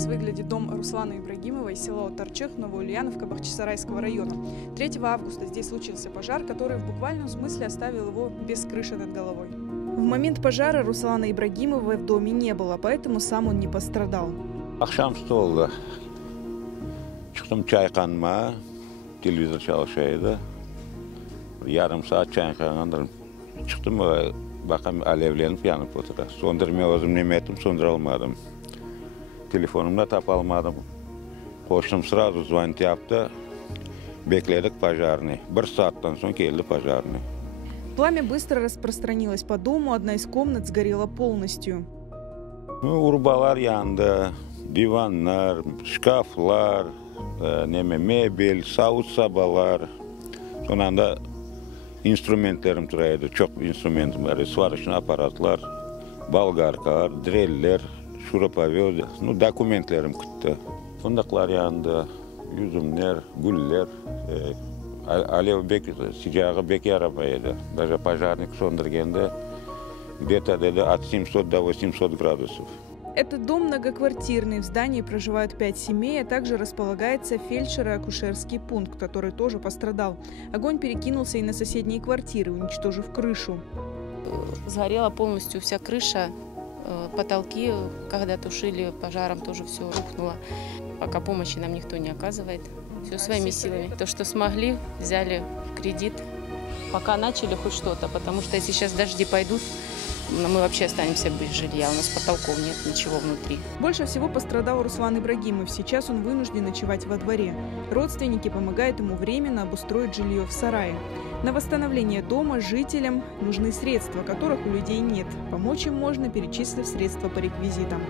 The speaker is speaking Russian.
сейчас выглядит дом Руслана Ибрагимова из села Отарчех, Новоульяновка, Бахчисарайского района. 3 августа здесь случился пожар, который в буквальном смысле оставил его без крыши над головой. В момент пожара Руслана Ибрагимова в доме не было, поэтому сам он не пострадал. Akşamüstü oldu. Çıktım çaykanma, televizor çalışıyordu. Yarım saat çaykandım. Çıktım, bakım alevlenip yanıp oturuyor. Söndürmeye özüm neme ettim, söndürülmedim. Telefonumda tapalmadım. Koştum, sırada звонить yaptı. Bekledik пожарный. 1 saatten sonra geldi пожарный. Пламя быстро распространилось по дому, одна из комнат сгорела полностью. Urbalar yandı, divanlar, şkaflar, mebel, saut sabalar. Son anda instrumentlerim duruyordu. Çok instrumentim var. Svarışın aparatlar, balgarkalar, dreller, şurapavyod, dokumentlerim gitti. Fındıklar yandı, yüzümler, güller. Alev sıcağı bek yaramaydı. Даже пожарник söndürgende где-то от 700 до 800 градусов. Этот дом многоквартирный. В здании проживают 5 семей, а также располагается фельдшер-акушерский пункт, который тоже пострадал. Огонь перекинулся и на соседние квартиры, уничтожив крышу. Сгорела полностью вся крыша, потолки, когда тушили пожаром, тоже все рухнуло. Пока помощи нам никто не оказывает. Все своими силами. То, что смогли, взяли в кредит. Пока начали хоть что-то, потому что если сейчас дожди пойдут, мы вообще останемся без жилья. У нас потолков нет, ничего внутри. Больше всего пострадал Руслан Ибрагимов. Сейчас он вынужден ночевать во дворе. Родственники помогают ему временно обустроить жилье в сарае. На восстановление дома жителям нужны средства, которых у людей нет. Помочь им можно, перечислив средства по реквизитам.